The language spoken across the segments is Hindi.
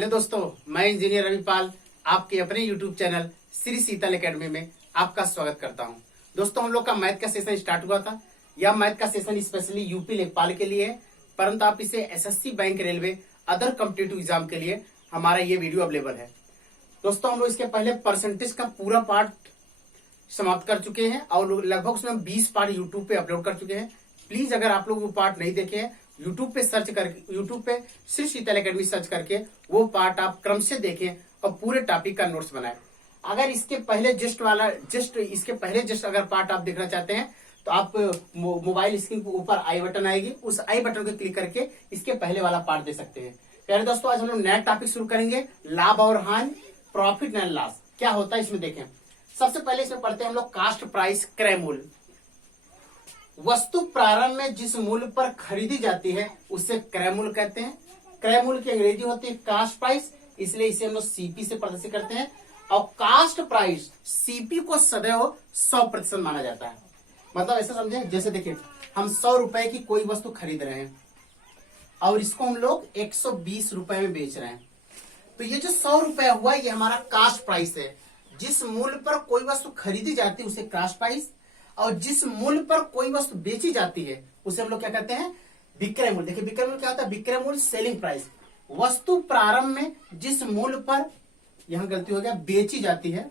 हेलो दोस्तों, मैं इंजीनियर रविपाल आपके अपने YouTube चैनल श्री शीतल एकेडमी में आपका स्वागत करता हूं। दोस्तों, हम लोग का मैथ का सेशन स्टार्ट हुआ था। यह मैथ का सेशन स्पेशली यूपी लेखपाल के लिए है, परंतु आप इसे SSC, bank, railway, other competitive exam के लिए हमारा ये वीडियो अवेलेबल है। दोस्तों, हम लोग इसके पहले परसेंटेज का पूरा पार्ट समाप्त कर चुके हैं और लगभग उसमें हम 20 पार्ट यूट्यूब पे अपलोड कर चुके हैं। प्लीज अगर आप लोग वो पार्ट नहीं देखे हैं, यूट्यूब पे सर्च करके, यूट्यूब पे श्री शीतल एकेडमी सर्च करके वो पार्ट आप क्रम से देखें और पूरे टॉपिक का नोट्स बनाएं। अगर इसके पहले जस्ट अगर पार्ट आप देखना चाहते हैं तो आप मोबाइल स्क्रीन के ऊपर आई बटन आएगी, उस आई बटन को क्लिक करके इसके पहले वाला पार्ट दे सकते हैं। प्यारे दोस्तों, आज हम लोग नया टॉपिक शुरू करेंगे, लाभ और हानि, प्रॉफिट एंड लॉस क्या होता है इसमें देखें। सबसे पहले इसमें पढ़ते हैं हम लोग कास्ट प्राइस, क्रय मूल्य। वस्तु प्रारंभ में जिस मूल्य पर खरीदी जाती है उसे क्रय मूल्य कहते हैं। क्रय मूल्य की अंग्रेजी होती है कास्ट प्राइस, इसलिए इसे हम लोग सीपी से प्रदर्शित करते हैं। और कास्ट प्राइस सीपी को सदैव 100% माना जाता है। मतलब ऐसा समझे, जैसे देखिए हम 100 रुपए की कोई वस्तु खरीद रहे हैं और इसको हम लोग 120 रुपए में बेच रहे हैं, तो ये जो 100 रुपए हुआ ये हमारा कास्ट प्राइस है। जिस मूल्य पर कोई वस्तु खरीदी जाती है उसे कास्ट प्राइस, और जिस मूल्य पर कोई वस्तु बेची जाती है उसे हम लोग क्या कहते हैं, विक्रय मूल्य। देखिए विक्रय मूल्य क्या होता है, विक्रय मूल्य सेलिंग प्राइस। वस्तु प्रारंभ में जिस मूल्य पर, यहां गलती हो गया, बेची जाती है,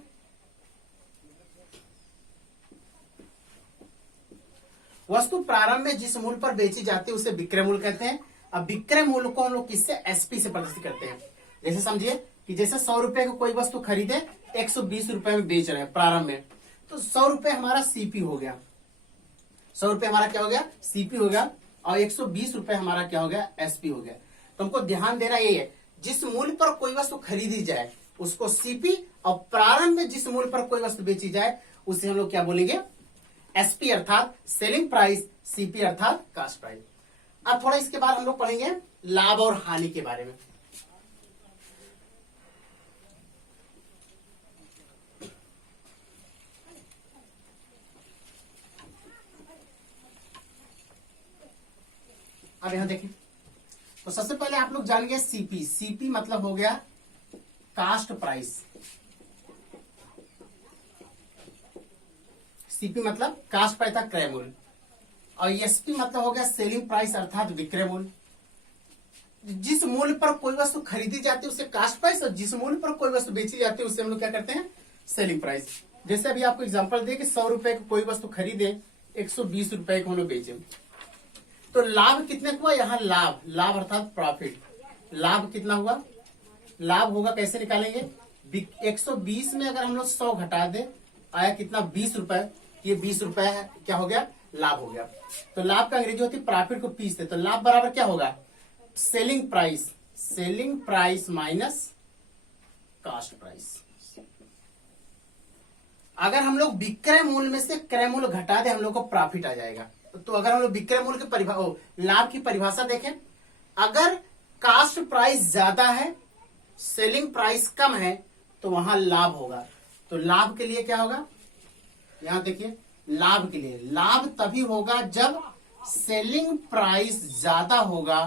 वस्तु प्रारंभ में जिस मूल्य पर बेची जाती है उसे विक्रय मूल्य कहते हैं। अब विक्रय मूल्य को हम लोग किससे, एसपी से प्रदर्शित करते हैं। जैसे समझिए कि जैसे 100 रुपए की कोई वस्तु खरीदे, 120 रुपए में बेच रहे हैं प्रारंभ में, तो 100 रुपए हमारा सीपी हो गया। 100 रुपए हमारा क्या हो गया, सीपी हो गया, और 120 रुपए हमारा क्या हो गया, एसपी हो गया। तो हमको ध्यान देना ये है, जिस मूल्य पर कोई वस्तु खरीदी जाए उसको सीपी, और प्रारंभ में जिस मूल्य पर कोई वस्तु बेची जाए उसे हम लोग क्या बोलेंगे, एसपी अर्थात सेलिंग प्राइस, सीपी अर्थात कास्ट प्राइस। अब थोड़ा इसके बाद हम लोग पढ़ेंगे लाभ और हानि के बारे में। अब यहां देखें, तो सबसे पहले आप लोग जान गए सीपी। सीपी मतलब हो गया कास्ट प्राइस। सीपी मतलब कास्ट प्राइस था, क्रय मूल्य। और एसपी मतलब हो गया सेलिंग प्राइस अर्थात विक्रय मूल्य। जिस मूल्य पर कोई वस्तु खरीदी जाती है उसे कास्ट प्राइस, और जिस मूल्य पर कोई वस्तु बेची जाती है उसे हम लोग क्या करते हैं, सेलिंग प्राइस। जैसे अभी आपको एग्जांपल दे कि 100 रुपए की कोई वस्तु खरीदे, 120 रुपए को हम लोग बेचे, तो लाभ कितने हुआ, यहाँ लाभ, लाभ अर्थात प्रॉफिट। लाभ कितना हुआ, लाभ होगा कैसे निकालेंगे, 120 में अगर हम लोग 100 घटा दे, आया कितना, 20 रुपए, ये 20 रुपए है, क्या हो गया, लाभ हो गया। तो लाभ का अंग्रेजी होती है प्रॉफिट को पीसते, तो लाभ बराबर क्या होगा, selling price, selling price minus cost price. अगर हम लोग विक्रय मूल्य में से क्रय मूल्य घटा दे, हम लोग को प्रॉफिट आ जाएगा। तो अगर हम लोग विक्रय मूल्य की लाभ की परिभाषा देखें, अगर कास्ट प्राइस ज्यादा है, सेलिंग प्राइस कम है, तो वहां लाभ होगा। तो लाभ के लिए क्या होगा, यहां देखिए, लाभ के लिए, लाभ तभी होगा जब सेलिंग प्राइस ज्यादा होगा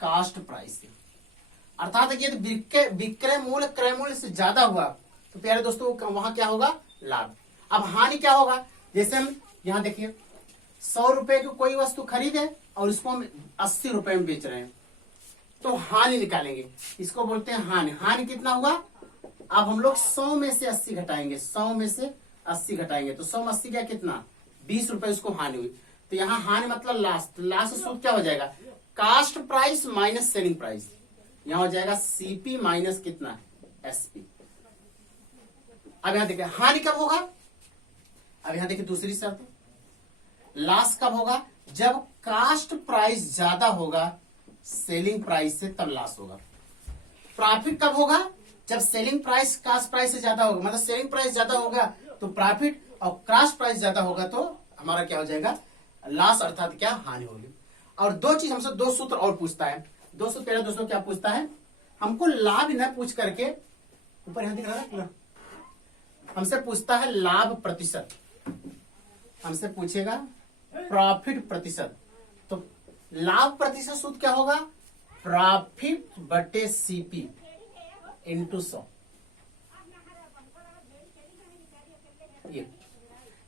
कास्ट प्राइस से। अर्थात यदि विक्रय मूल्य क्रय मूल्य से ज्यादा हुआ तो प्यारे दोस्तों वहां क्या होगा, लाभ। अब हानि क्या होगा, जैसे हम यहां देखिए 100 रुपए की कोई वस्तु खरीदे और इसको हम 80 रुपए में बेच रहे हैं, तो हानि निकालेंगे, इसको बोलते हैं हानि। हानि कितना हुआ, अब हम लोग 100 में से 80 घटाएंगे, 100 में से 80 घटाएंगे, तो 100 में 80 क्या, कितना, 20 रुपए उसको हानि हुई। तो यहाँ हानि मतलब लास्ट, तो लास्ट सूत्र क्या हो जाएगा, cost price minus selling price. यहाँ हो जाएगा सीपी माइनस कितना, एसपी। अब यहां देखिए हानि कब होगा, अब यहां देखिए दूसरी शर्त, लॉस कब होगा, जब कास्ट प्राइस ज्यादा होगा सेलिंग प्राइस से, तब लॉस होगा। प्रॉफिट कब होगा, जब सेलिंग प्राइस कास्ट प्राइस से ज्यादा होगा, मतलब सेलिंग प्राइस ज्यादा होगा तो प्रॉफिट, और कास्ट प्राइस ज्यादा होगा तो हमारा क्या हो जाएगा, लॉस अर्थात क्या, हानि होगी। और दो चीज हमसे, दो सूत्र और पूछता है। दो सूत्र पहले दोस्तों क्या पूछता है, हमको लाभ न पूछ करके, ऊपर यहां दिख रहा है, हमसे पूछता है लाभ प्रतिशत, हमसे पूछेगा प्रॉफिट प्रतिशत। तो लाभ प्रतिशत सूत्र क्या होगा, प्रॉफिट बटे सीपी इंटू 100।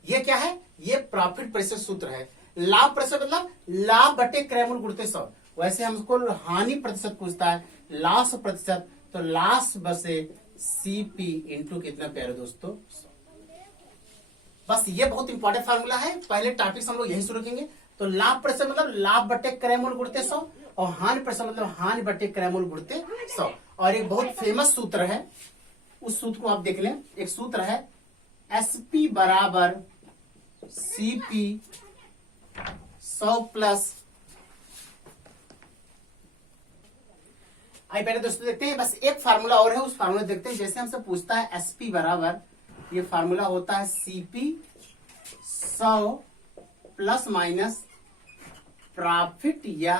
ये क्या है? ये प्रॉफिट प्रतिशत सूत्र है। लाभ प्रतिशत मतलब लाभ बटे क्रय मूल्य गुणित 100। वैसे हमको हानि प्रतिशत पूछता है, लॉस प्रतिशत, तो लॉस बसे सीपी इंटू कितना प्यारे दोस्तों 100। बस ये बहुत इंपॉर्टेंट फार्मूला है। पहले टॉपिक हम लोग यही शुरू करेंगे। तो लाभ प्रतिशत मतलब लाभ बटे क्रय मूल्य गुणित 100 और हानि प्रतिशत मतलब हानि बटे क्रय मूल्य गुणित 100। और एक बहुत फेमस सूत्र है, उस सूत्र को आप देख लें। एक सूत्र है एसपी बराबर सीपी 100 प्लस। आइए पहले दोस्तों देखते हैं, बस एक फार्मूला और है, उस फार्मूला देखते हैं। जैसे हमसे पूछता है एसपी बराबर, ये फार्मूला होता है सीपी 100 प्लस माइनस प्रॉफिट या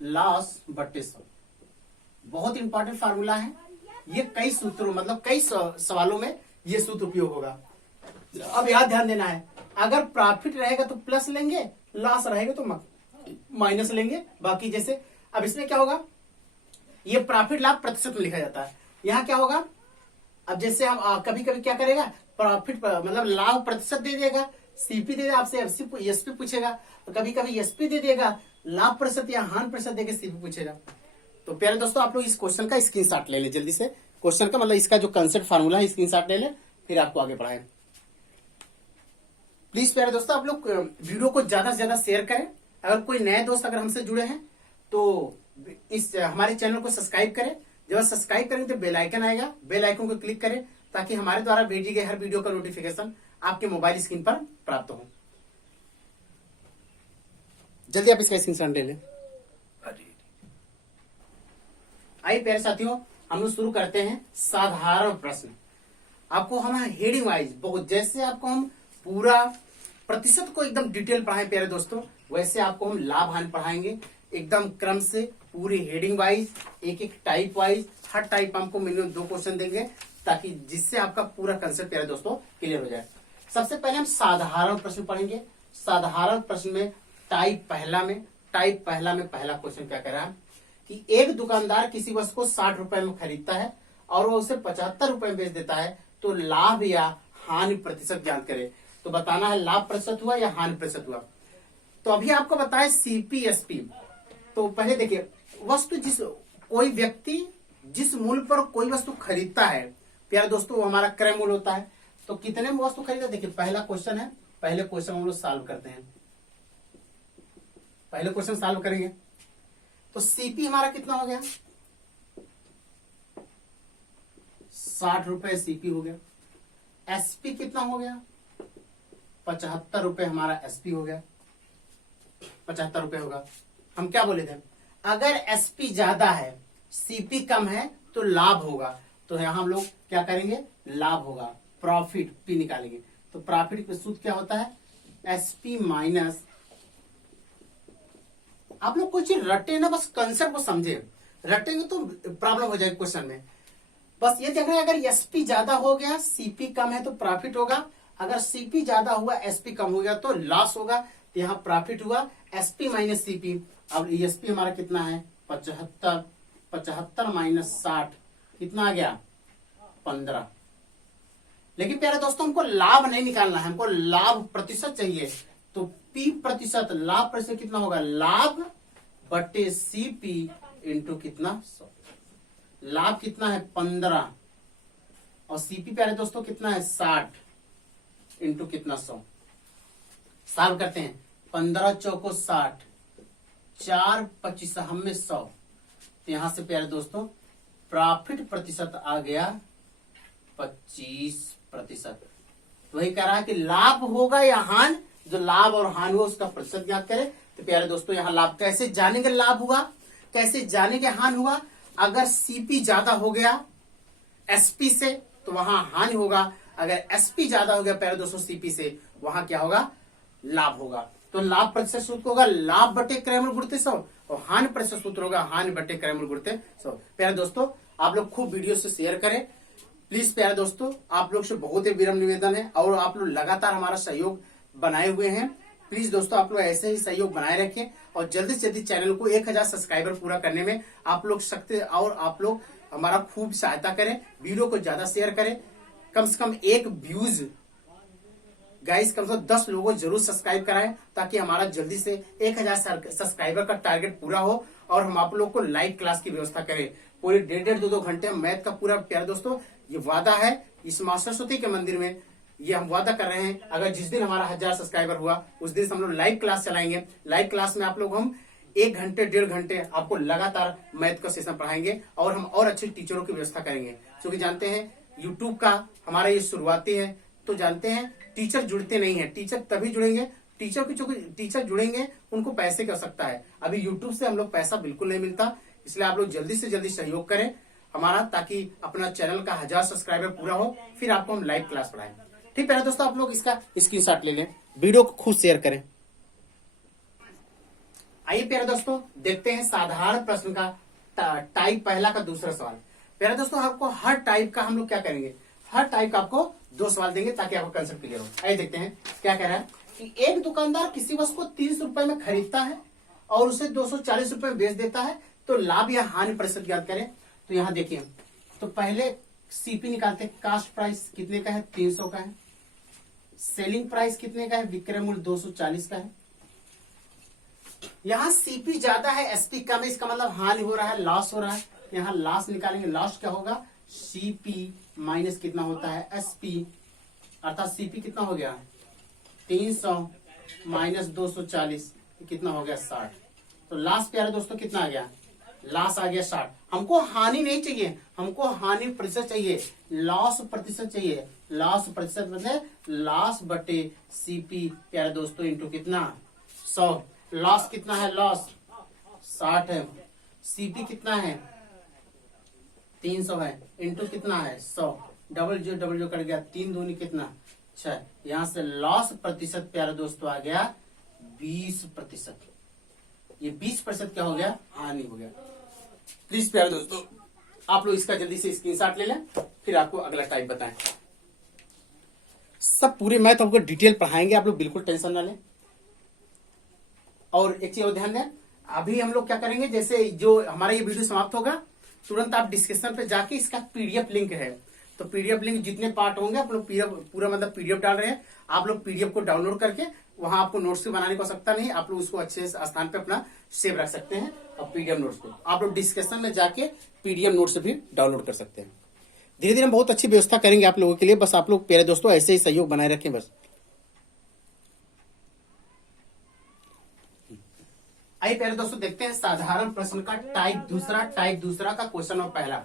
लॉस बटे 100। बहुत इंपॉर्टेंट फार्मूला है ये। कई सूत्रों मतलब कई सवालों में ये सूत्र उपयोग होगा। अब याद ध्यान देना है, अगर प्रॉफिट रहेगा तो प्लस लेंगे, लॉस रहेगा तो माइनस लेंगे। बाकी जैसे अब इसमें क्या होगा, ये प्रॉफिट लाभ प्रतिशत में लिखा जाता है। यहाँ क्या होगा, अब जैसे हम कभी कभी क्या करेगा, प्रॉफिट मतलब लाभ प्रतिशत दे देगा, सीपी दे देगा, आपसे एसपी पूछेगा। कभी कभी एसपी दे देगा, लाभ प्रतिशत या हानि प्रतिशत देके सीपी पूछेगा। तो प्यारे दोस्तों आप लोग इस क्वेश्चन का स्क्रीनशॉट ले लें जल्दी से। क्वेश्चन का मतलब इसका जो कंसेप्ट फार्मूला है स्क्रीनशॉट ले लें, फिर आपको आगे बढ़ाएं। प्लीज प्यारे दोस्तों आप लोग वीडियो को ज्यादा से ज्यादा शेयर करें। अगर कोई नए दोस्त अगर हमसे जुड़े हैं तो इस हमारे चैनल को सब्सक्राइब करें। जब सब्सक्राइब करेंगे तो बेल आइकन आएगा, बेल आइकन को क्लिक करें ताकि हमारे द्वारा भेजी गई हर वीडियो का नोटिफिकेशन आपके मोबाइल स्क्रीन पर प्राप्त हो। जल्दी आप इसका स्क्रीनशॉट ले लें। आइए प्यारे साथियों हम लोग शुरू करते हैं साधारण प्रश्न। आपको हम हेडिंग वाइज बहुत, जैसे आपको हम पूरा प्रतिशत को एकदम डिटेल पढ़ाएं प्यारे दोस्तों, वैसे आपको हम लाभ हानि पढ़ाएंगे एकदम क्रम से, पूरी हेडिंग वाइज, एक एक टाइप वाइज। हर टाइप हमको मिनिमम 2 क्वेश्चन देंगे ताकि जिससे आपका पूरा कंसेप्ट प्यारे दोस्तों क्लियर हो जाए। सबसे पहले हम साधारण प्रश्न पढ़ेंगे। साधारण प्रश्न में टाइप पहला में पहला क्वेश्चन क्या कह रहा है कि एक दुकानदार किसी वस्तु को 60 रुपए में खरीदता है और वो उसे 75 रुपए में बेच देता है, तो लाभ या हानि प्रतिशत ज्ञात करे। तो बताना है लाभ प्रतिशत हुआ या हानि प्रतिशत हुआ। तो अभी आपको बताए सीपी एसपी। तो पहले देखिए, वस्तु कोई व्यक्ति जिस मूल्य पर कोई वस्तु खरीदता है प्यारे दोस्तों, वो हमारा क्रय मूल्य होता है। तो कितने में वस्तु खरीदा, देखिए पहला क्वेश्चन है, पहले क्वेश्चन हम लोग सॉल्व करते हैं। पहले क्वेश्चन सॉल्व करेंगे तो सीपी हमारा कितना हो गया, 60 रुपए सीपी हो गया। एसपी कितना हो गया, 75 रुपए हमारा एसपी हो गया, 75 रुपए होगा। हम क्या बोले थे, अगर एसपी ज्यादा है सीपी कम है तो लाभ होगा। तो यहां हम लोग क्या करेंगे, लाभ होगा, प्रॉफिट पी निकालेंगे। तो प्रॉफिट का सूत्र क्या होता है, एसपी माइनस, आप लोग कुछ रटे ना, बस कंसेप्ट को समझे। रटेंगे तो प्रॉब्लम हो जाएगी क्वेश्चन में। बस ये देख रहे हैं, अगर एसपी ज्यादा हो गया सीपी कम है तो प्रॉफिट होगा, अगर सीपी ज्यादा हुआ एसपी कम हो गया तो लॉस होगा। तो यहाँ प्रॉफिट हुआ एसपी माइनस सीपी। अब एसपी हमारा कितना है 75, 75 माइनस 60 कितना आ गया 15। लेकिन प्यारे दोस्तों हमको लाभ नहीं निकालना है, हमको लाभ प्रतिशत चाहिए। तो पी प्रतिशत, लाभ प्रतिशत कितना होगा, लाभ बटे सीपी इंटू कितना 100। लाभ कितना है 15 और सीपी प्यारे दोस्तों कितना है 60 इंटू कितना 100। सॉल्व करते हैं, 15 चौको 60, 4 25 हमें 100। तो यहां से प्यारे दोस्तों प्रॉफिट प्रतिशत आ गया 25%। वही कह रहा है कि लाभ होगा या हानि, जो लाभ और हानि हो उसका प्रतिशत ज्ञात करें। तो प्यारे दोस्तों यहाँ लाभ कैसे जानेंगे, लाभ हुआ कैसे जानेंगे, हानि हुआ। अगर सीपी ज्यादा हो गया एसपी से तो वहां हानि होगा, अगर एसपी ज्यादा हो गया प्यारे दोस्तों सीपी से, वहां क्या होगा, लाभ होगा। तो लाभ प्रतिशत सूत्र होगा लाभ बटे क्रय मूल्य गुणित 100 और हानि प्रतिशत सूत्र होगा हानि बटे क्रय मूल्य गुणित 100। प्यारे दोस्तों आप लोग खूब वीडियो से शेयर करें प्लीज। प्यारे दोस्तों आप लोग से बहुत ही विनम्र निवेदन है, और आप लोग लगातार हमारा सहयोग बनाए हुए हैं। प्लीज दोस्तों आप लोग ऐसे ही सहयोग बनाए रखें और जल्दी से जल्दी चैनल को 1000 सब्सक्राइबर पूरा करने में आप लोग सकते और आप लोग हमारा खूब सहायता करें, वीडियो को ज्यादा शेयर करें। कम से कम 1 व्यूज गाइस, कम से कम 10 लोगों को जरूर सब्सक्राइब कराएं ताकि हमारा जल्दी से 1000 सब्सक्राइबर का टारगेट पूरा हो और हम आप लोग को लाइव क्लास की व्यवस्था करें। पूरे 1.5-2 घंटे मैथ का पूरा। प्यारे दोस्तों ये वादा है इस मां सरस्वती के मंदिर में, ये हम वादा कर रहे हैं, अगर जिस दिन हमारा 1000 सब्सक्राइबर हुआ उस दिन हम लोग लाइव क्लास चलाएंगे। लाइव क्लास में आप लोग हम 1 घंटे 1.5 घंटे आपको लगातार मैथ का सेशन पढ़ाएंगे और हम और अच्छे टीचरों की व्यवस्था करेंगे। क्योंकि जानते हैं यूट्यूब का हमारा ये शुरुआती है, तो जानते हैं टीचर जुड़ते नहीं है। टीचर तभी जुड़ेंगे, टीचर जुड़ेंगे उनको पैसे की आवश्यकता है। अभी यूट्यूब से हम लोग पैसा बिल्कुल नहीं मिलता, इसलिए आप लोग जल्दी से जल्दी सहयोग करें हमारा, ताकि अपना चैनल का 1000 सब्सक्राइबर पूरा हो, फिर आपको हम लाइव क्लास पढ़ाएं। ठीक है दोस्तों, आप लोग इसका स्क्रीनशॉट ले लें, वीडियो को खुद शेयर करें। आइए प्यारे दोस्तों देखते हैं साधारण प्रश्न का टाइप पहला का दूसरा सवाल। प्यारे दोस्तों आपको हर टाइप का हम लोग क्या करेंगे, हर टाइप का आपको 2 सवाल देंगे ताकि आपको कंसेप्ट क्लियर हो। आइए देखते हैं क्या कह रहा है कि एक दुकानदार किसी वस्तु को 30 रुपए में खरीदता है और उसे 240 रुपए में बेच देता है, तो लाभ या हानि प्रतिशत ज्ञात करें। तो यहाँ देखिए, तो पहले सीपी निकालते हैं। कास्ट प्राइस कितने का है, 300 का है। सेलिंग प्राइस कितने का है, विक्रय मूल्य 240 का है। यहाँ सीपी ज्यादा है, एसपी कम है, इसका मतलब हानि हो रहा है, लॉस हो रहा है। यहाँ लॉस निकालेंगे, लॉस क्या होगा, सीपी माइनस कितना होता है, एसपी, अर्थात सीपी कितना हो गया 300 माइनस 240 कितना हो गया 60। तो लास्ट प्यारे दोस्तों कितना आ गया, लॉस आ गया 60। हमको हानि नहीं चाहिए, हमको हानि प्रतिशत चाहिए, लॉस प्रतिशत चाहिए। लॉस प्रतिशत मतलब लॉस बटे सीपी प्यारे दोस्तों इंटू कितना 100। लॉस कितना है, लॉस 60 है, सीपी कितना है 300 है, इंटू कितना है 100, डबल जो कर गया 3 दूनी कितना 6। यहां से लॉस प्रतिशत प्यारे दोस्तों आ गया 20%। ये 20% क्या हो गया, हानि हो गया। प्लीज प्यारे दोस्तों आप लोग इसका जल्दी से स्क्रीनशॉट ले लें, फिर आपको अगला टाइप बताएं। सब पूरे मैथ आपको डिटेल पढ़ाएंगे, आप लोग बिल्कुल टेंशन ना लें। और एक चीज और ध्यान दें, अभी हम लोग क्या करेंगे, जैसे जो हमारा ये वीडियो समाप्त होगा तुरंत आप डिस्क्रिप्शन पे जाके इसका पीडीएफ लिंक है, तो पीडीएफ लिंक जितने पार्ट होंगे आप लोग पूरा मतलब पीडीएफ डाल रहे हैं, आप लोग पीडीएफ को डाउनलोड करके वहां आपको नोट्स भी बनाने की आवश्यकता नहीं, आप लोग उसको अच्छे स्थान पे अपना सेव रख सकते हैं। और पीडीएफ नोट्स को आप लोग डिस्क्रिप्शन में जाके पीडीएफ नोट्स भी डाउनलोड कर सकते हैं। धीरे धीरे हम बहुत अच्छी व्यवस्था करेंगे आप लोगों के लिए, बस आप लोग प्यारे दोस्तों ऐसे ही सहयोग बनाए रखें बस। आइए प्यारे दोस्तों देखते हैं साधारण प्रश्न का टाइप दूसरा का क्वेश्चन और पहला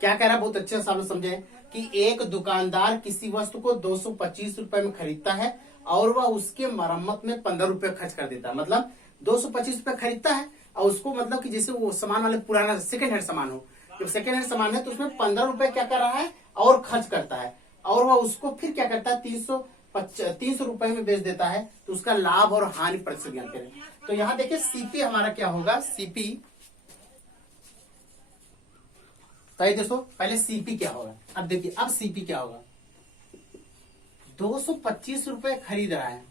क्या कह रहा है, बहुत अच्छे से आप लोग समझे कि एक दुकानदार किसी वस्तु को 225 रुपए में खरीदता है और वह उसके मरम्मत में 15 रुपए खर्च कर देता है। मतलब 225 रुपए खरीदता है और उसको मतलब कि जैसे वो सामान वाले पुराना सेकेंड हैंड सामान हो, जब सेकेंड हैंड सामान है तो उसमें 15 रुपए क्या कर रहा है और खर्च करता है, और वह उसको फिर क्या करता है 300 रुपए में बेच देता है, तो उसका लाभ और हानि प्रतिशत ज्ञात करें। तो यहाँ देखिए सीपी हमारा क्या होगा, सीपी तो दोस्तों पहले सीपी क्या होगा, अब देखिए अब सीपी क्या होगा, 225 रुपए खरीद रहा है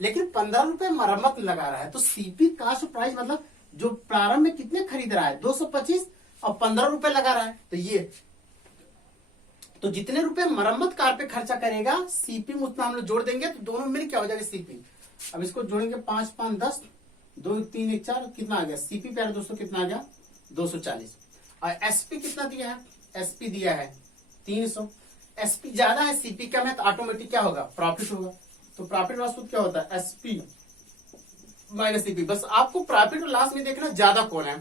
लेकिन 15 रुपए मरम्मत लगा रहा है, तो सीपी कास्ट प्राइस मतलब जो प्रारंभ में कितने खरीद रहा है 225 और 15 रुपए लगा रहा है, तो ये तो जितने रुपए मरम्मत कार पे खर्चा करेगा सीपी में उतना हम लोग जोड़ देंगे, तो दोनों मिल क्या हो जाएगा सीपी। अब इसको जोड़ेंगे 5 5 10 2 3 1 4 कितना आ गया सीपी प्यारे दोस्तों कितना आ गया 240। और एसपी कितना दिया है, एसपी दिया है 300। एसपी ज्यादा है सीपी कम है, तो ऑटोमेटिक क्या होगा प्रॉफिट होगा। तो प्रॉफिट लॉस क्या होता है, एसपी माइनस सीपी। बस आपको प्रॉफिट और लॉस में देखना ज्यादा कौन है,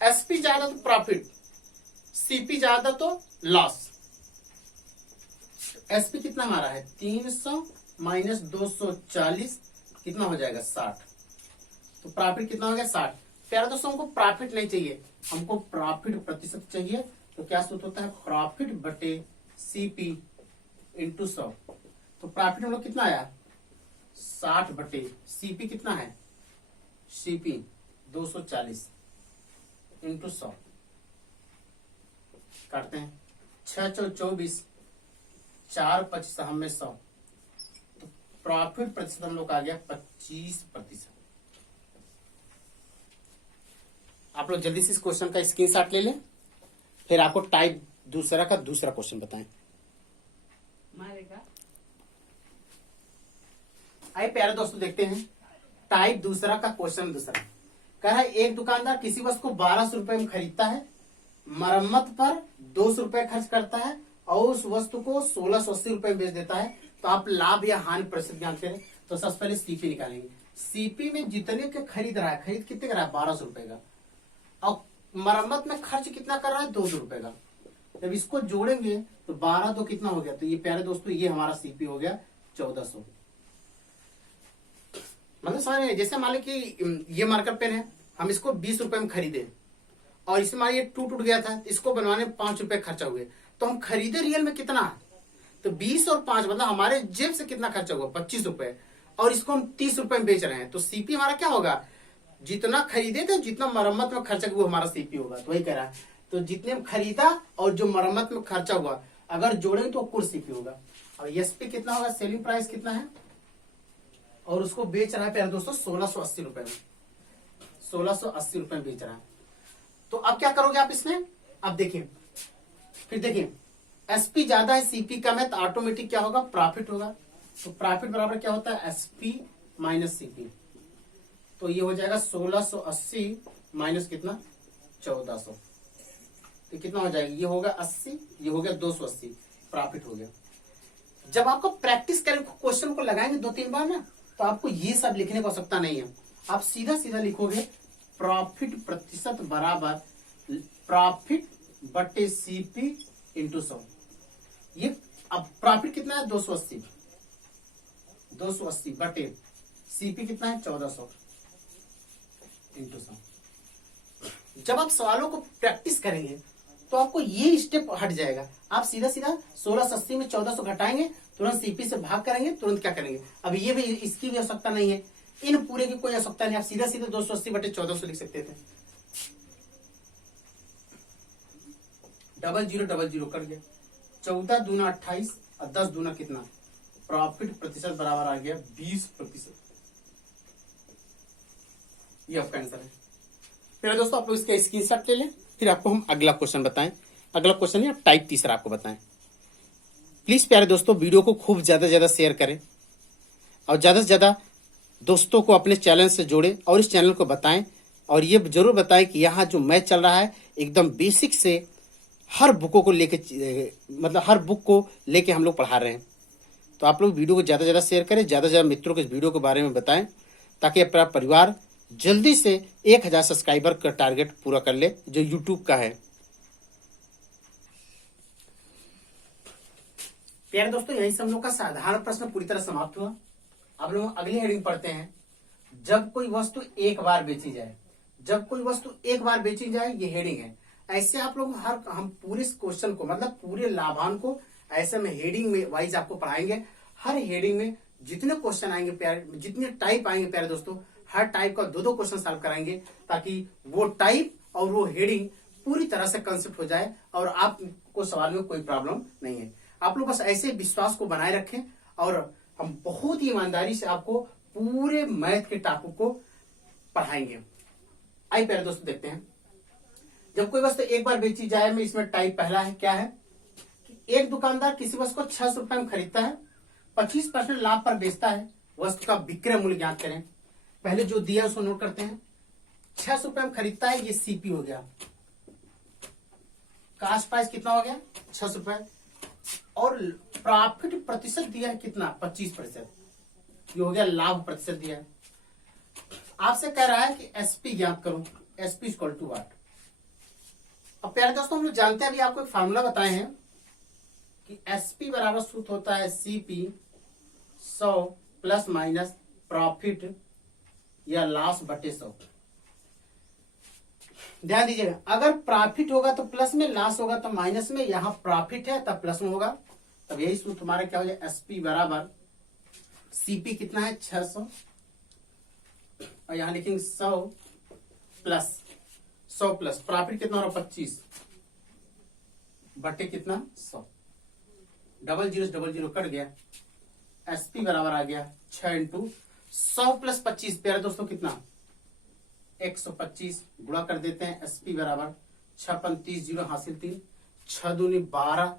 एसपी ज्यादा तो प्रॉफिट, सीपी ज्यादा तो लॉस। एसपी कितना हमारा है 300 माइनस 240 कितना हो जाएगा 60, तो प्रॉफिट कितना हो गया 60। प्यारे दोस्तों हमको प्रॉफिट नहीं चाहिए, हमको प्रॉफिट प्रतिशत चाहिए, तो क्या सूत्र होता है प्रॉफिट बटे सीपी इंटू 100। तो प्रॉफिट हम लोग कितना आया 60 बटे सीपी कितना है, सीपी 240 इंटू 100 काटते हैं 6 4 24 4 25 100, तो प्रॉफिट प्रतिशत हम लोग का आ गया 25%। आप लोग जल्दी से इस क्वेश्चन का स्क्रीनशॉट ले लें, फिर आपको टाइप दूसरा का दूसरा क्वेश्चन बताएं। आइए प्यारे दोस्तों देखते हैं टाइप दूसरा का क्वेश्चन। दूसरा कह रहा है एक दुकानदार किसी वस्तु को 1200 रुपए में खरीदता है, मरम्मत पर 200 रुपए खर्च करता है और उस वस्तु को 1680 रुपए में बेच देता है, तो आप लाभ या हानि प्रतिशत जानते हैं। तो सबसे पहले सीपी निकालेंगे। सीपी में जितने के खरीद रहा है, खरीद कितने का रहा है 1200 रुपए का, और मरम्मत में खर्च कितना कर रहा है 200 रुपए का। जब इसको जोड़ेंगे तो 12 तो कितना हो गया, तो ये प्यारे दोस्तों ये हमारा सीपी हो गया 1400। मतलब समझ, जैसे मान ली कि ये मार्कर पेन है, हम इसको 20 रुपए में खरीदे और इसमें मान ये टूट गया था, इसको बनवाने में 5 रुपए खर्चा हुए, तो हम खरीदे रियल में कितना, तो 20 और 5 मतलब हमारे जेब से कितना खर्चा हुआ 25 रुपए, और इसको हम 30 रुपए में बेच रहे हैं, तो सीपी हमारा क्या होगा, जितना खरीदे थे जितना मरम्मत में खर्चा हुआ वो हमारा सीपी होगा। तो वही कह रहा है, तो जितने में खरीदा और जो मरम्मत में खर्चा हुआ अगर जोड़ेंगे तो कुल सीपी होगा। अब एसपी कितना होगा, सेलिंग प्राइस कितना है, और उसको बेच रहा है प्यारे दोस्तों 1680 रुपए में, 1680 रुपए में बेच रहा है। तो अब क्या करोगे आप इसमें, अब देखिए, फिर देखिए एसपी ज्यादा है सीपी कम है, तो ऑटोमेटिक क्या होगा, प्रॉफिट होगा। तो प्रॉफिट बराबर क्या होता है, एसपी माइनस सीपी। तो ये हो जाएगा 1680 माइनस कितना 1400, तो कितना हो जाएगा, ये होगा 80, ये हो गया 280, प्रॉफिट हो गया। जब आपको प्रैक्टिस करेंगे क्वेश्चन को लगाएंगे 2-3 बार ना, तो आपको ये सब लिखने की आवश्यकता नहीं है, आप सीधा सीधा लिखोगे प्रॉफिट प्रतिशत बराबर प्रॉफिट बटे सीपी इंटू 100। ये अब प्रॉफिट कितना है 280, 280 बटे सीपी कितना है 1400 इंटू 100। जब आप सवालों को प्रैक्टिस करेंगे तो आपको ये स्टेप हट जाएगा, आप सीधा सीधा 1680 में 1400 घटाएंगे, तुरंत सीपी से भाग करेंगे, तुरंत क्या करेंगे। अब ये भी, इसकी भी आवश्यकता नहीं है, इन पूरे की कोई आवश्यकता नहीं, आप सीधा सीधा 280 बटे 1400 लिख सकते थे। 0000 कट गया, 14 दूना 28 और 10 दूना कितना, प्रॉफिट प्रतिशत बराबर आ गया 20%। ये आपका आंसर है। फिर दोस्तों आप लोग इसका स्क्रीनशॉट ले लें, फिर आपको हम अगला क्वेश्चन बताएं। अगला क्वेश्चन है टाइप तीसरा आपको बताएं। प्लीज प्यारे दोस्तों वीडियो को खूब ज्यादा ज्यादा शेयर करें और ज्यादा से ज्यादा दोस्तों को अपने चैनल से जोड़ें और इस चैनल को बताएं, और ये जरूर बताएं कि यहाँ जो मैथ चल रहा है एकदम बेसिक से हर बुकों को लेके, मतलब हर बुक को लेके हम लोग पढ़ा रहे हैं। तो आप लोग वीडियो को ज्यादा ज्यादा शेयर करें, ज्यादा ज्यादा मित्रों को इस वीडियो के बारे में बताएं, ताकि अपना परिवार जल्दी से 1000 सब्सक्राइबर का टारगेट पूरा कर ले जो यूट्यूब का है। प्यारे दोस्तों यही से हम लोग का साधारण प्रश्न पूरी तरह समाप्त हुआ। अब लोग अगली हेडिंग पढ़ते हैं, जब कोई वस्तु एक बार बेची जाए। जब कोई वस्तु एक बार बेची जाए, ये हेडिंग है। ऐसे आप लोग हम पूरे क्वेश्चन को, मतलब पूरे लाभांश को ऐसे में हेडिंग में वाइज आपको पढ़ाएंगे। हर हेडिंग में जितने क्वेश्चन आएंगे प्यारे, जितने टाइप आएंगे प्यारे दोस्तों, हर टाइप का 2-2 क्वेश्चन सॉल्व कराएंगे, ताकि वो टाइप और वो हेडिंग पूरी तरह से कंसेप्ट हो जाए और आपको सवाल में कोई प्रॉब्लम नहीं है। आप लोग बस ऐसे विश्वास को बनाए रखें और हम बहुत ही ईमानदारी से आपको पूरे मैथ के टॉपिक को पढ़ाएंगे। आइए प्यारे दोस्तों देखते हैं, जब कोई वस्तु एक बार बेची जाए में इसमें टाइप पहला है, क्या है कि एक दुकानदार किसी वस्तु को 600 रुपए में खरीदता है, 25% लाभ पर बेचता है। वस्तु का विक्रय मूल्य ज्ञात करें। पहले जो दिया उसको नोट करते हैं। 600 रुपए में खरीदता है, ये सीपी हो गया। कास्ट प्राइस कितना हो गया 600 रुपए, और प्रॉफिट प्रतिशत दिया है कितना 25%, ये हो गया लाभ प्रतिशत दिया है। आपसे कह रहा है कि एसपी ज्ञात करो, एसपी इक्वल टू व्हाट। अब प्यारे दोस्तों हम लोग जानते हैं, अभी आपको एक फार्मूला बताए हैं कि एसपी बराबर सूत्र होता है सीपी 100 प्लस माइनस प्रॉफिट या लॉस बटे 100। ध्यान दीजिएगा, अगर प्रॉफिट होगा तो प्लस में, लॉस होगा तो माइनस में। यहां प्रॉफिट है तब प्लस में होगा, तब यही सूत्र तुम्हारा क्या हो जाए, एसपी बराबर सीपी कितना है 600 और यहां लिखेंगे 100 प्लस प्रॉफिट कितना हो रहा 25 बटे कितना 100। 00 कट गया, एसपी बराबर आ गया 6 इंटू 100 प्लस 25 प्यारे दोस्तों कितना 125 गुणा कर देते हैं। एसपी बराबर 6 35 0 हासिल 3 6 दूनी 12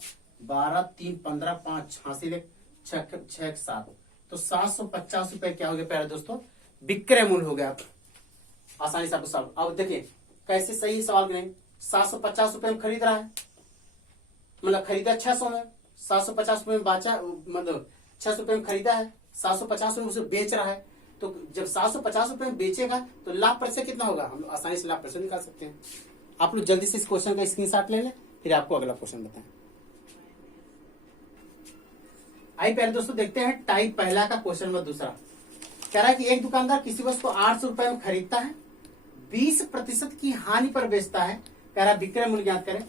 12 3 15 5 हासिल 1 6 7 तो 750 रुपए क्या हो गया प्यारे दोस्तों विक्रय मूल्य हो गया। आसानी से आपको सवाल अब देखिए कैसे सही सवाल नहीं 750 रुपए में खरीद रहा है मतलब खरीदा 600 में 750 रुपए में बाचा मतलब 600 रुपए में खरीदा है 750 में उसे बेच रहा है तो जब 750 रुपए में बेचेगा तो लाभ प्रतिशत कितना होगा हम लोग आसानी से लाभ प्रतिशत निकाल सकते हैं। आप लोग जल्दी से इस क्वेश्चन का स्क्रीनशॉट ले लें फिर आपको अगला क्वेश्चन बताएं। आइए पहले दोस्तों देखते हैं टाइप पहला का क्वेश्चन नंबर दूसरा कह रहा है कि एक दुकानदार किसी वस्तु को 800 रुपए में खरीदता है 20% की हानि पर बेचता है कह रहा है विक्रय मूल्य ज्ञात करें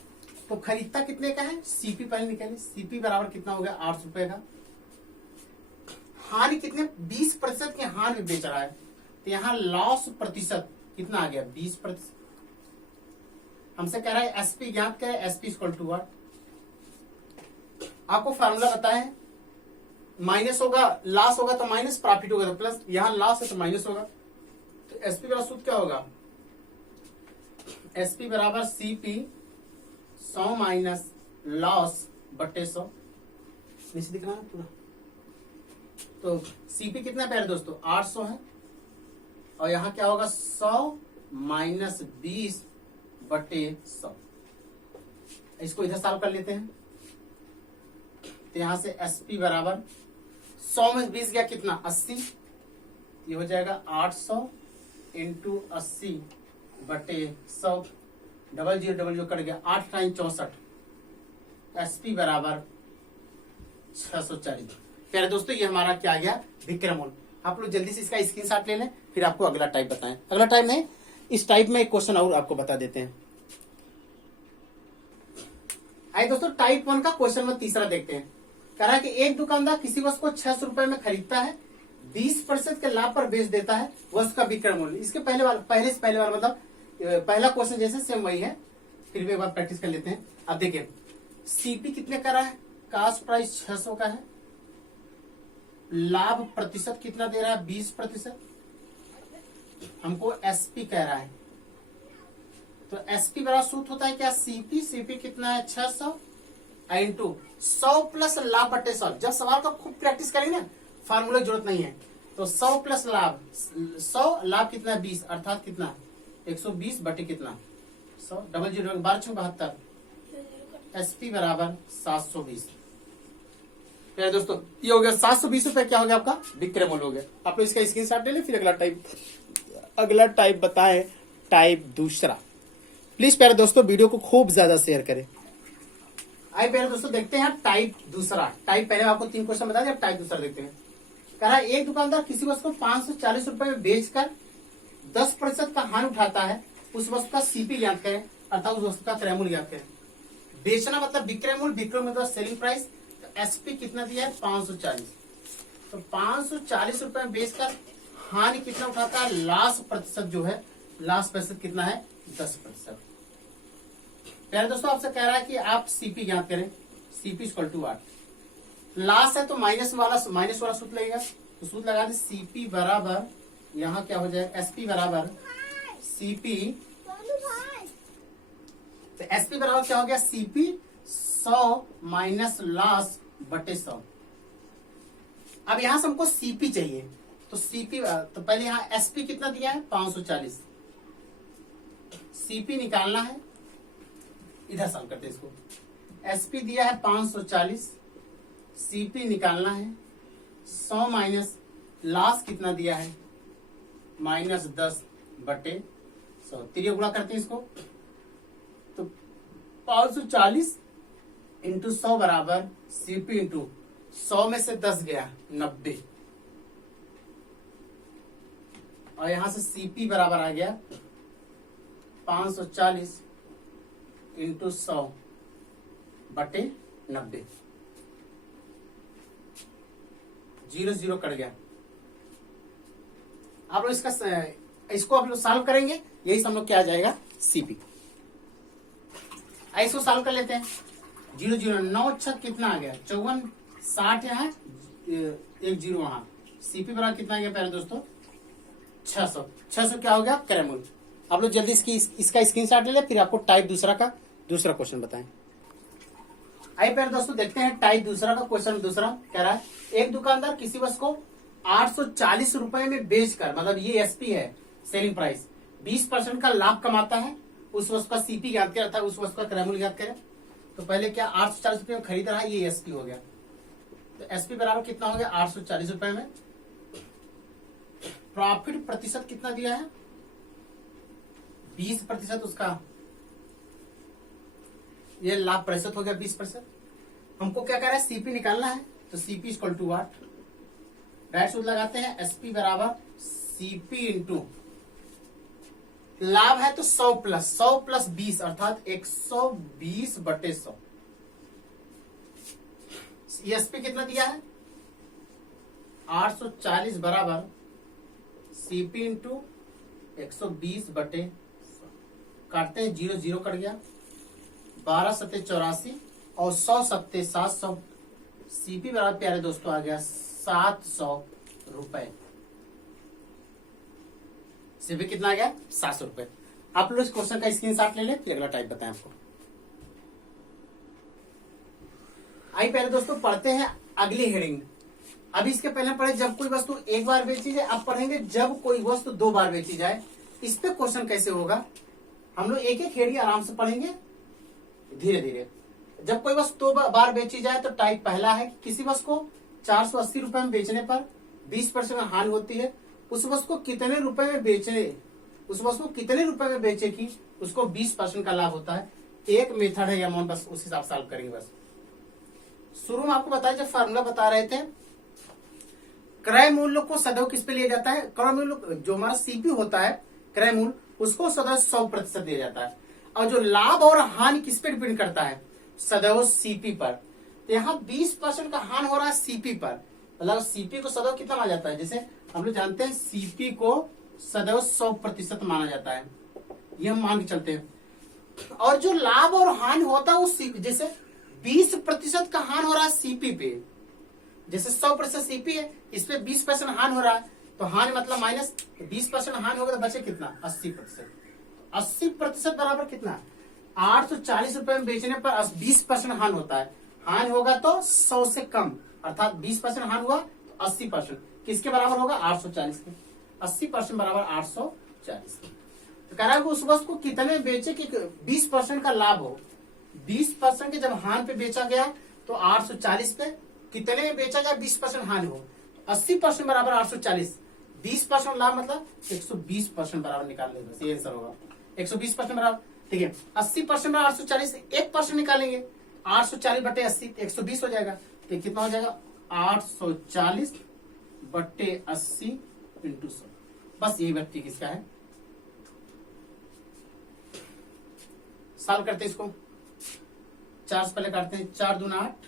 तो खरीदता कितने का है सीपी पहले निकालें सीपी बराबर कितना हो गया 800 रुपए का हानि कितने 20% की हानि बेच रहा है तो यहाँ लॉस प्रतिशत कितना आ गया 20%। हमसे कह रहा है एसपी ज्ञात करें एसपी इक्वल टू व्हाट आपको फार्मूला बताए माइनस होगा लॉस होगा तो माइनस प्रॉफिट होगा तो प्लस यहाँ लॉस है तो माइनस होगा तो एसपी बराबर सूत्र क्या होगा एसपी बराबर सीपी 100 माइनस लॉस बटे 100 नीचे दिख रहा है पूरा तो सीपी कितना प्यारे दोस्तों 800 है और यहाँ क्या होगा 100 माइनस 20 बटे 100 इसको इधर सॉल्व कर लेते हैं तो यहां से एसपी बराबर 100 में 20 गया कितना 80 ये हो जाएगा 800 इंटू 80 बटे 100 डबल जीरो कट गया 8 टाइम 64 एसपी बराबर 640। प्यारे दोस्तों ये हमारा क्या आ गया विक्रय मूल्य। आप लोग जल्दी से इसका स्क्रीनशॉट ले लें फिर आपको अगला टाइप बताएं। अगला टाइप नहीं इस टाइप में एक क्वेश्चन और आपको बता देते हैं। आइए दोस्तों टाइप 1 का क्वेश्चन नंबर तीसरा देखते हैं। कह रहा है कि एक दुकानदार किसी वस्तु को 600 रुपए में खरीदता है 20% के लाभ पर बेच देता है वस्तु का विक्रय मूल्य। इसके पहले वाला मतलब पहला क्वेश्चन जैसे सेम वही है फिर भी एक बार प्रैक्टिस कर लेते हैं। अब देखिए सीपी कितने का रहा है कास्ट प्राइस 600 का है लाभ प्रतिशत कितना दे रहा है 20% हमको एसपी कह रहा है तो एसपी बड़ा सूत्र होता है क्या सीपी कितना है 600 इंटू 100 प्लस लाभ बटे 100। जब सवाल को खूब प्रैक्टिस करेंगे ना फार्मूला की जरूरत नहीं है तो 100 प्लस लाभ 100 लाभ कितना 20 अर्थात कितना 120 बटे कितना 100 डबल जीरो 1272 एसपी बराबर 720। तो दोस्तों ये हो गया 720 रुपए क्या हो गया आपका विक्रय मूल्य हो गया। आप लोग इसका स्क्रीनशॉट ले लें फिर अगला टाइप बताएं टाइप दूसरा। प्लीज प्यारे दोस्तों वीडियो को खूब ज्यादा शेयर करें। आइए प्यारे दोस्तों देखते हैं टाइप दूसरा। टाइप पहले आपको 3 क्वेश्चन बता दिया टाइप दूसरा देखते हैं। कह रहा है एक दुकानदार किसी वस्तु को 540 रुपए में बेचकर 10% का हानि उठाता है उस वस्तु का सीपी ज्ञात करें अर्थात उस वस्तु का क्रय मूल्य ज्ञात करें। बेचना मतलब विक्रय मूल्य मतलब सेलिंग प्राइस एसपी कितना दिया है 540 तो 540 रुपए में बेचकर हानि कितना उठाता है लॉस प्रतिशत जो है लॉस प्रतिशत कितना है 10%। प्यारे दोस्तों आपसे कह रहा है कि आप सीपी ज्ञात करें सीपी इक्वल टू 8 लॉस है तो माइनस वाला सूत्र लगेगा तो सूत्र लगा दे सीपी बराबर यहाँ क्या हो जाएगा एसपी बराबर सीपी तो एसपी बराबर क्या हो गया सीपी 100 माइनस लॉस बटे 100। अब यहां से हमको सीपी चाहिए तो सीपी तो पहले यहाँ एसपी कितना दिया है 540 सीपी निकालना है इधर सॉल्व करते हैं इसको एसपी दिया है 540 सीपी निकालना है 100 माइनस लॉस कितना दिया है -10 बटे 100 3 गुणा करते हैं इसको तो 540 इंटू 100 बराबर सीपी इंटू 100 में से 10 गया 90 और यहां से सीपी बराबर आ गया 540 इंटू 100 बटे 90 0 कट गया। आप लोग इसको आप लोग सॉल्व करेंगे यही हम लोग क्या आ जाएगा सीपी। इसको सॉल्व कर लेते हैं 0 9 6 कितना आ गया 54 60 यहाँ एक जीरो वहाँ, सीपी बराबर कितना आ गया प्यारे दोस्तों 600। 600 क्या हो गया क्रैमूल। आप लोग जल्दी इसका स्क्रीनशॉट ले ले, फिर आपको टाइप दूसरा क्वेश्चन बताएं। आइए प्यारे दोस्तों देखते हैं टाइप दूसरा का क्वेश्चन। दूसरा कह रहा है एक दुकानदार किसी वस्तु को 840 रुपए में बेचकर, मतलब ये एसपी है सेलिंग प्राइस, 20% का लाभ कमाता है। उस वस्तु का सीपी ज्ञात करें अर्थात उस वस्तु का क्रैमूल ज्ञात करें। तो पहले क्या 840 रुपए में खरीद रहा है, ये एसपी हो गया। तो एसपी बराबर कितना हो गया 840 रुपए में। प्रॉफिट प्रतिशत कितना दिया है 20%, उसका ये लाभ प्रतिशत हो गया 20%। हमको क्या कर रहा है सीपी निकालना है, तो CP equal to what, direct सूत्र लगाते हैं एसपी बराबर सीपी इंटू लाभ है तो 100 प्लस 20 अर्थात 120/100। एसपी कितना दिया है 840 बराबर सीपी इंटू 120/100। काटते हैं 0 0 कट गया, 12 सत्ते 84 और 100 सत्ते 700। सीपी बराबर प्यारे दोस्तों आ गया 700 रुपए। सीपी कितना आ गया 700 रुपए। आप लोग इस क्वेश्चन का स्क्रीनशॉट ले लें, फिर अगला टाइप बताएं आपको। आइए प्यारे दोस्तों पढ़ते हैं अगली हेडिंग। अभी इसके पहले पढ़े जब कोई वस्तु एक बार बेची जाए, अब पढ़ेंगे जब कोई वस्तु 2 बार बेची जाए। इस पे क्वेश्चन कैसे होगा, हम लोग एक एक हेडिंग आराम से पढ़ेंगे धीरे धीरे। जब कोई वस्तु 2 बार बेची जाए तो टाइप पहला है कि किसी वस्तु को 480 रुपए में बेचने पर 20% हानि होती है। उस वस्तु को कितने रुपए में बेचे कि उसको 20% का लाभ होता है। एक मेथड है अमाउंट, बस उस हिसाब से सॉल्व करेंगे। बस शुरू में आपको बताया जब फार्मूला बता रहे थे, क्रय मूल्य को सदैव किस पे लिया जाता है, क्रय मूल्य जो हमारा सीपी होता है क्रय मूल्य, उसको सदैव 100% दिया जाता है। और जो लाभ और हानि किस पे डिपेंड करता है, सदैव सीपी पर। तो यहाँ 20% का हानि हो रहा है सीपी पर, मतलब सीपी को सदैव कितना माना जाता है, जैसे हम लोग जानते हैं सीपी को सदैव 100% माना जाता है, ये हम मान के चलते हैं। और जो लाभ और हानि होता है उस जैसे 20% का हानि हो रहा है सीपी पे, जैसे 100% सीपी है, इस पे 20% हानि हो रहा है, तो हानि मतलब माइनस 20% हानि होगा तो बचे कितना 80%। 80% बराबर कितना 840 रुपए में बेचने पर 20% हानि होता है। हानि होगा तो 100 से कम, अर्थात 20% हानि हुआ तो 80% किसके बराबर होगा 840 के। 80% बराबर 840 के। तो कह रहा है उस वस्तु को कितने बेचे कि 20% का लाभ हो। 20% के जब हानि पे बेचा गया तो 840 पे, कितने में बेचा गया 20% हानि हो। 80% बराबर 840, 20% लाभ मतलब 120% बराबर निकाल लेंगे, बस ये आंसर होगा 120% बराबर। ठीक है 80% बराबर 840, 1% निकालेंगे 840/80 120 हो जाएगा। तो कितना हो जाएगा 840/80 इंटू 100। बस यही व्यक्ति किसका है। सॉल्व करते हैं इसको, 4 से पहले काटते हैं, 4 दूना 8,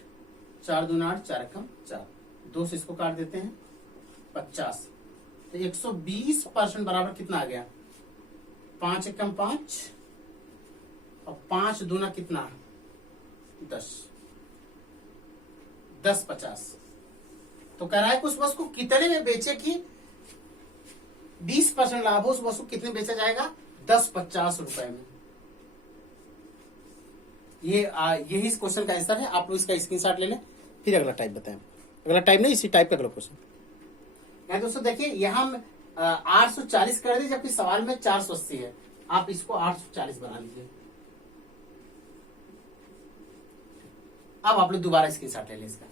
4 दूना 8, 4 एकम 4, 2 से इसको काट देते हैं 50। तो 120% बराबर कितना आ गया 5 एकम 5 और 5 दूना कितना 10, 10 50। तो कह रहा है कि उस वस्तु को कितने में बेचे कि 20% लाभ हो, उस वस्तु को कितने बेचा जाएगा 10-50 रुपए में। यही इस क्वेश्चन का आंसर है। आप लोग इसका स्क्रीनशॉट ले लें, फिर अगला टाइप बताएं। अगला टाइप नहीं, इसी टाइप का अगला क्वेश्चन। दोस्तों देखिए यहाँ 840 कर दी, जबकि सवाल में 480 है। आप इसको 840 बना लीजिए। अब आप लोग दोबारा स्क्रीनशॉट ले लें इसका,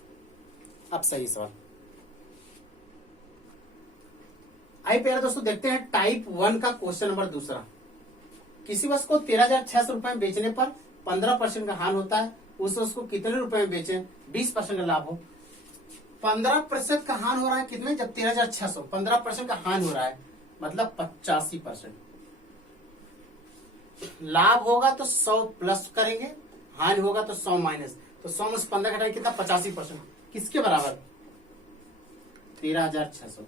अब सही सवाल। आइए प्यारे दोस्तों देखते हैं टाइप 1 का क्वेश्चन नंबर दूसरा। किसी वस्तु को 13,600 रुपए में बेचने पर 15% का हानि होता है। उस वस्तु को कितने रुपए में बेचें 20% का लाभ हो। 15% का हानि हो रहा है कितने, जब 13,600, 15% का हानि हो रहा है मतलब 85%। लाभ होगा तो 100 प्लस करेंगे, हानि होगा तो 100 माइनस, तो 100 में से 15 घटाएंगे कितना 85%, किसके बराबर 13,600।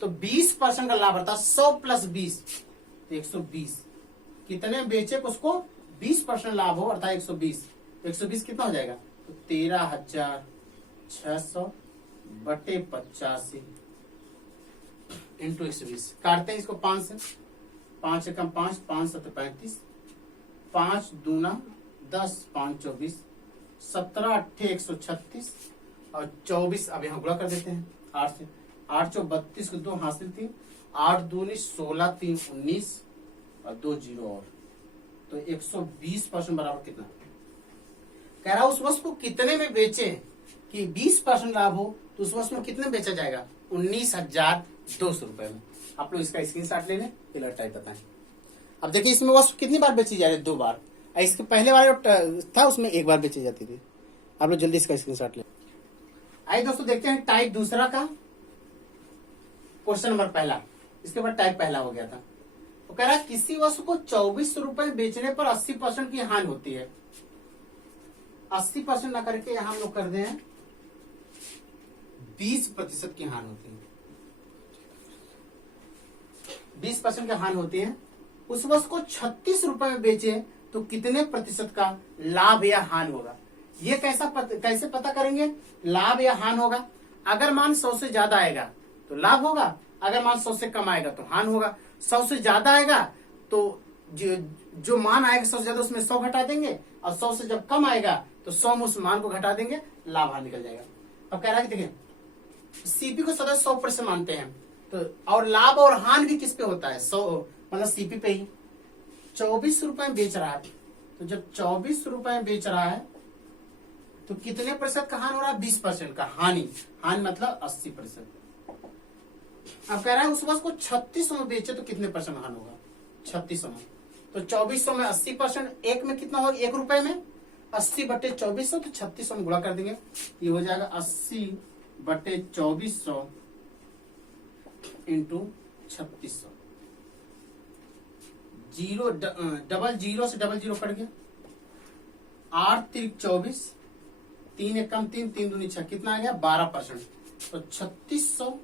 तो 20% का लाभ था 100 प्लस 20 तो 120। कितने बेचे उसको 20% लाभ हो अर्थात 120, तो 120 कितना हो जाएगा तो 13,600 बटे 85 इंटू 120। काटते हैं इसको 5 से, 5 एकम 5, 5 7 35, 5 दूना 10, 5 24, 17 8 136 और 24। अब यहाँ गुणा कर देते हैं 8 से, 8 चौ 32 को 2 हासिल 3, 8 दूनी 16, 3 19 और 2 जीरो और, तो 120% बराबर कितना कह रहा है। उस वस्तु को कितने में बेचे कि 20% लाभ हो, तो उस वस्तु में कितने में बेचा जाएगा? 19,200 रुपए में। आप लोग इसका स्क्रीनशॉट ले लें, फिर टाइप बताएं। अब देखिए इसमें वस्तु कितनी बार बेची जा रही है? 2 बार। इसके पहले वाले था उसमें 1 बार बेची जाती थी। आप लोग जल्दी इसका स्क्रीनशॉट लें। आइए दोस्तों देखते हैं टाइप दूसरा का क्वेश्चन नंबर पहला। इसके बाद टाइप पहला हो गया था। तो कह रहा है किसी वस्तु को 24 रुपए बेचने पर 80% की हानि होती है। 80% ना करके यहां हम लोग कर दे हैं 20% की हानि होती है। 20% की हानि होती है। उस वस्तु को 36 रुपए में बेचे तो कितने प्रतिशत का लाभ या हानि होगा? ये कैसे पता करेंगे लाभ या हानि होगा? अगर मान 100 से ज्यादा आएगा तो लाभ होगा, अगर मान 100 से कम आएगा तो हानि होगा। 100 से ज्यादा आएगा तो जो मान आएगा 100 से ज्यादा उसमें 100 घटा देंगे, और 100 से जब कम आएगा तो 100 में उस मान को घटा देंगे, लाभ हानि निकल जाएगा। अब कह रहा है कि देखिए सीपी को सदा 100% मानते हैं, तो और लाभ और हानि भी किस पे होता है? 100 मतलब सीपी पे ही। 24 रुपए में बेच रहा है, तो जब 24 रुपए में बेच रहा है तो कितने प्रतिशत का हानि हो रहा है? 20% का हानि। हानि मतलब 80%। अब कह रहा है उस वस्तु को 3600 में बेचे तो कितने परसेंट हानि होगा? 3600 में। तो 2400 में 80%, एक में कितना होगा? 1 रुपए में 80 बटे 2400, तो 3600 में गुणा कर देंगे। ये हो जाएगा 80 बटे 2400 इंटू 3600। जीरो डबल जीरो से डबल जीरो कट गया। 8 3 24, 3 एक कम 3, 3 दूनी 6, कितना आ गया? 12%। तो 3600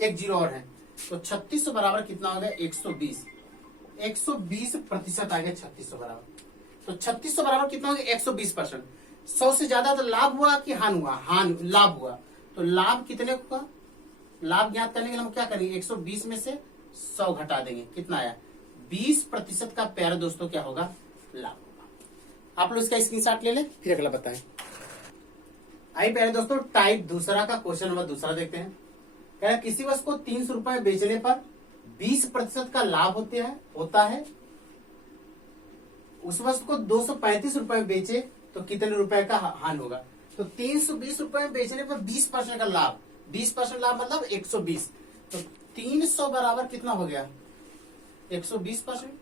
एक जीरो और है, तो 3600 बराबर कितना हो गया? 120। 120% आ गया 3600 बराबर। तो 3600 बराबर कितना हो गया? 120%। 100 से ज्यादा तो लाभ हुआ कि हानि हुआ? लाभ हुआ। तो लाभ कितने हुआ? लाभ ज्ञात करने के लिए हम क्या करेंगे? 120 में से 100 घटा देंगे, कितना आया? 20% का प्यारे दोस्तों क्या होगा? लाभ होगा। आप लोग इसका स्क्रीनशॉट ले लें, फिर अगला बताएं। आइए प्यारे दोस्तों टाइप दूसरा का क्वेश्चन नंबर दूसरा देखते हैं। कह रहा है किसी वस्तु को 300 रुपए बेचने पर 20% का लाभ होता है। उस वस्तु को 235 रुपए में बेचे तो कितने रुपए का हानि होगा? तो 320 रुपए में बेचने पर 20% का लाभ, 20% लाभ मतलब 120। तो 300 बराबर कितना हो गया? 120%।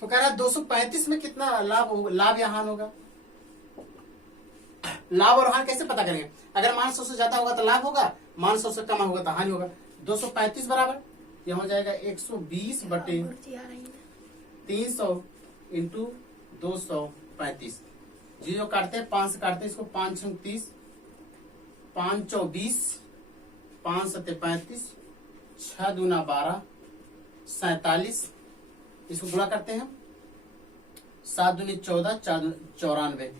तो कह रहा है 235 में कितना लाभ या हानि होगा? लाभ और हानि कैसे पता करेंगे? अगर मान 100 से ज्यादा होगा तो लाभ होगा, मान 100 से कम होगा तो हानि होगा। 235 बराबर ये हो जाएगा 120 बटे 300 इंटू 235। जीरो काटते हैं, 5 से काटते हैं इसको, 5 छंग 30, 5 चौ 20, 5 सत्ते 35, 6 दूना 12, 47। इसको गुणा करते हैं, 7 दूनी 14, 4 94,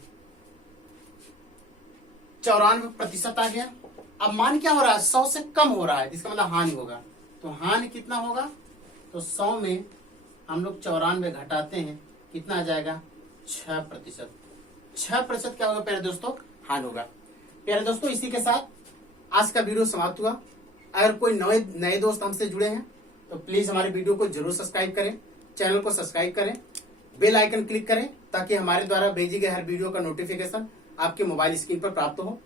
94% आ गया। अब मान क्या हो रहा है? 100 से कम हो रहा है, इसका मतलब हानि होगा। तो हानि कितना होगा? तो 100 में हम लोग 94 घटाते हैं, कितना आ जाएगा? 6%। 6% क्या होगा प्यारे दोस्तों? हानि होगा। प्यारे दोस्तों इसी के साथ आज का वीडियो समाप्त हुआ। अगर कोई नए दोस्त हमसे जुड़े हैं तो प्लीज हमारे वीडियो को जरूर सब्सक्राइब करें, चैनल को सब्सक्राइब करें, बेल आइकन क्लिक करें ताकि हमारे द्वारा भेजी गए हर वीडियो का नोटिफिकेशन आपके मोबाइल स्क्रीन पर प्राप्त हो।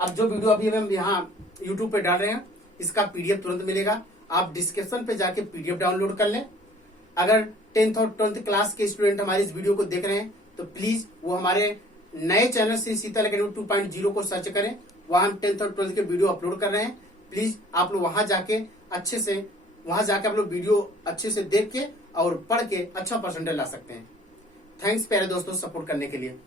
अब जो वीडियो अभी हम यहाँ यूट्यूब पे डाल रहे हैं इसका पीडीएफ तुरंत मिलेगा। आप डिस्क्रिप्शन पे जाके पीडीएफ डाउनलोड कर लें। अगर 10th और 12th क्लास के स्टूडेंट हमारे इस वीडियो को देख रहे हैं तो प्लीज वो हमारे नए चैनल श्री सीतल एकेडमी 2.0 को सर्च करें। वहां हम 10th और 12th के वीडियो अपलोड कर रहे हैं। प्लीज आप लोग वहां जाके आप लोग वीडियो अच्छे से देख के और पढ़ के अच्छा परसेंटेज ला सकते हैं। थैंक्स प्यारे दोस्तों सपोर्ट करने के लिए।